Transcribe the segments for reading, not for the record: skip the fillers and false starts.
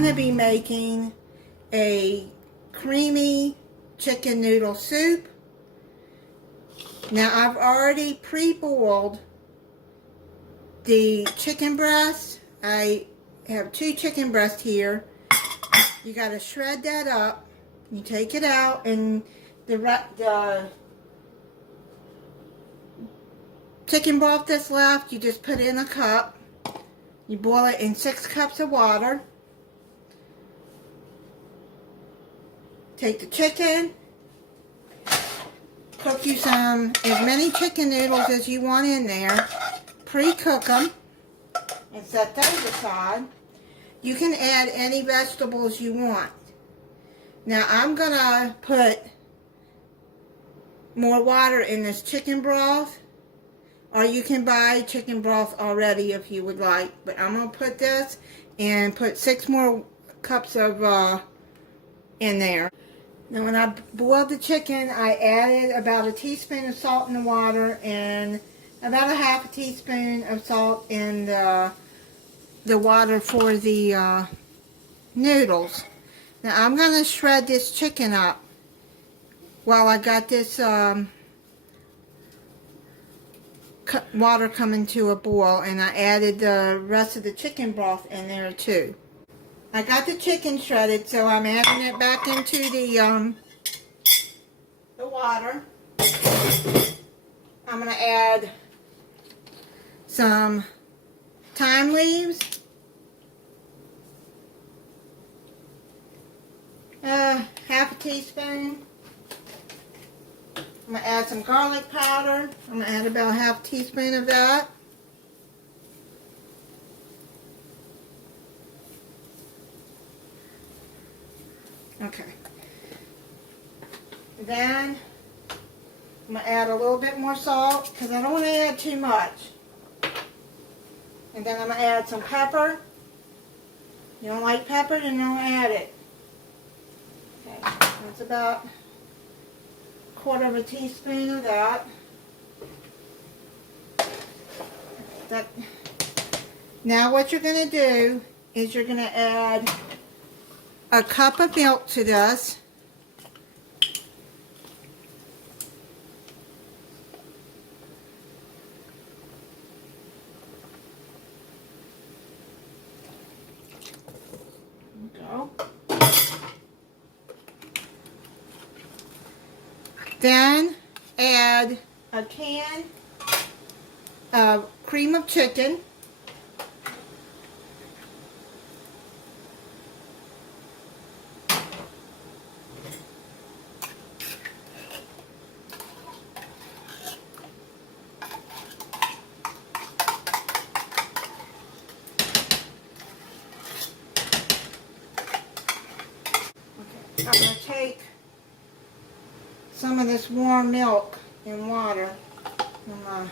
going to be making a creamy chicken noodle soup. Now I've already pre-boiled the chicken breast. I have 2 chicken breasts here. You got to shred that up. You take it out, and the chicken broth that's left, you just put in a cup. You boil it in 6 cups of water. Take the chicken, cook you as many chicken noodles as you want in there. Pre-cook them and set those aside. You can add any vegetables you want. Now I'm going to put more water in this chicken broth, or you can buy chicken broth already if you would like. But I'm going to put this and put 6 more cups of in there. Now when I boiled the chicken, I added about a teaspoon of salt in the water and about a half a teaspoon of salt in the water for the noodles. Now I'm going to shred this chicken up while I got this water coming to a boil, and I added the rest of the chicken broth in there too. I got the chicken shredded, so I'm adding it back into the water. I'm going to add some thyme leaves, half a teaspoon. I'm going to add some garlic powder. I'm going to add about half a teaspoon of that. Okay. Then I'm going to add a little bit more salt because I don't want to add too much. And then I'm going to add some pepper. You don't like pepper, then don't add it. Okay, that's about a 1/4 teaspoon of that. Now what you're going to do is you're going to add a cup of milk to this. Go. Then add a can of cream of chicken. I'm going to take some of this warm milk and water and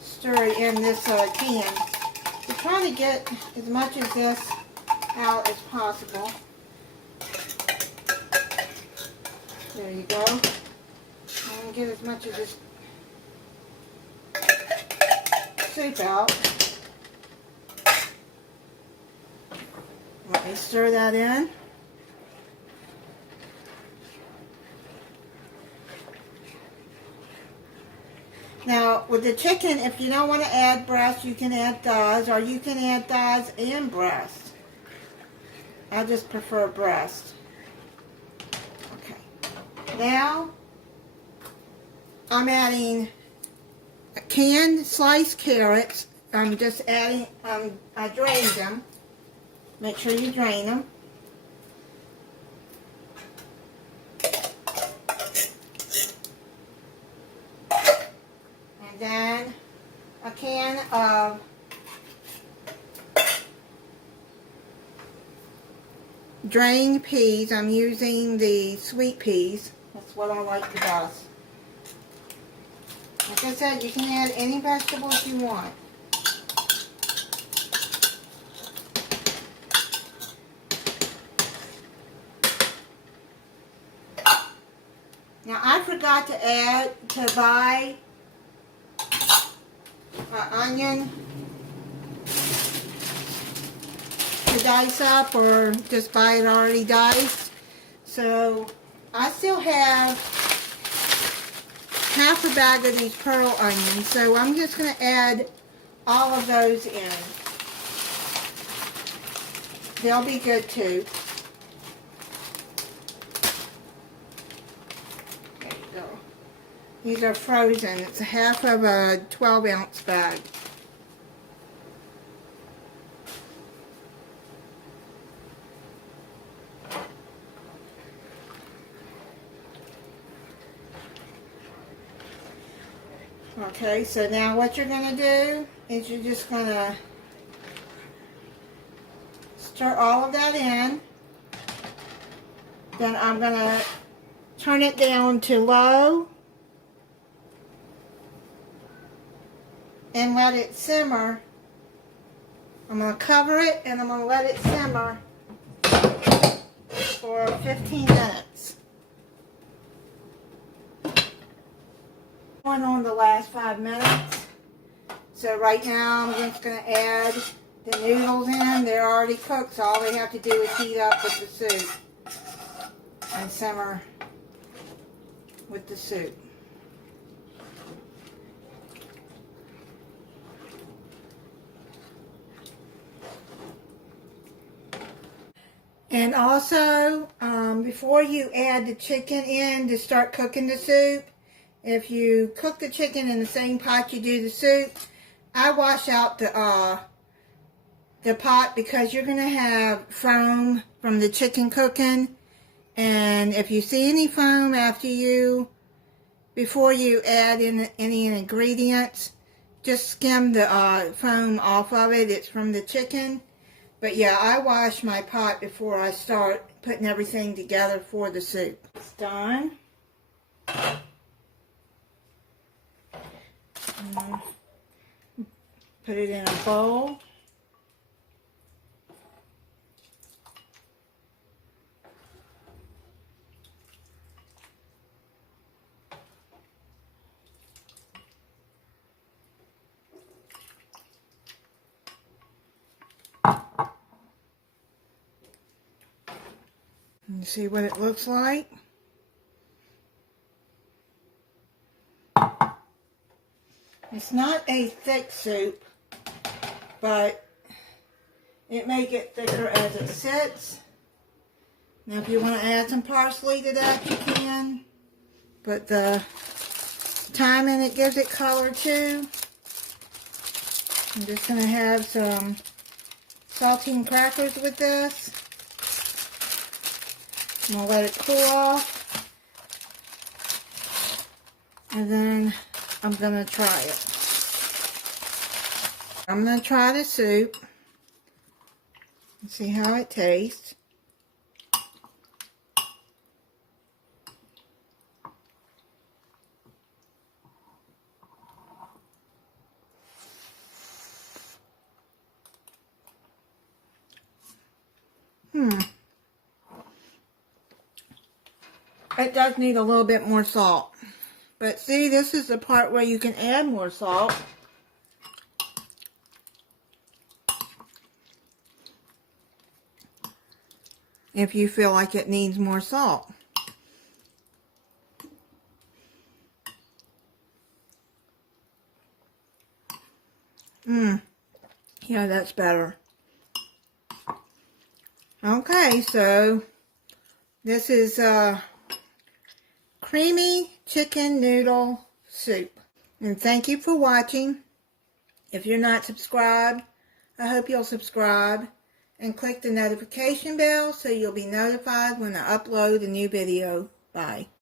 stir it in this can. We're trying to get as much of this out as possible. There you go. I'm going to get as much of this soup out. Let me stir that in. Now, with the chicken, if you don't want to add breast, you can add thighs, or you can add thighs and breast. I just prefer breast. Okay. Now, I'm adding canned sliced carrots. I'm just adding, I drained them. Make sure you drain them. And then a can of drained peas. I'm using the sweet peas. That's what I like the best. Like I said, you can add any vegetables you want. Now I forgot to buy onion dice up or just buy it already diced. So I still have half a bag of these pearl onions, so I'm just going to add all of those in. They'll be good too. There you go. These are frozen. It's a half of a 12-ounce bag. Okay, so now what you're going to do is you're just going to stir all of that in. Then I'm going to turn it down to low and let it simmer. I'm going to cover it and I'm going to let it simmer for 15 minutes. Going on the last 5 minutes. So right now I'm just going to add the noodles in. They're already cooked, so all they have to do is heat up with the soup and simmer with the soup. And also, before you add the chicken in to start cooking the soup, if you cook the chicken in the same pot you do the soup, I wash out the pot because you're going to have foam from the chicken cooking. And if you see any foam before you add in any ingredients, just skim the foam off of it. It's from the chicken. But yeah, I wash my pot before I start putting everything together for the soup. It's done. Put it in a bowl. And see what it looks like. It's not a thick soup, but it may get thicker as it sits. Now if you want to add some parsley to that, you can. But the thyme in it gives it color too. I'm just going to have some saltine crackers with this. I'm going to let it cool off. And then I'm going to try it. I'm going to try the soup and see how it tastes. It does need a little bit more salt. But see, this is the part where you can add more salt. If you feel like it needs more salt. Yeah, that's better. Okay, so this is creamy chicken noodle soup. And thank you for watching. If you're not subscribed, I hope you'll subscribe and click the notification bell so you'll be notified when I upload a new video. Bye.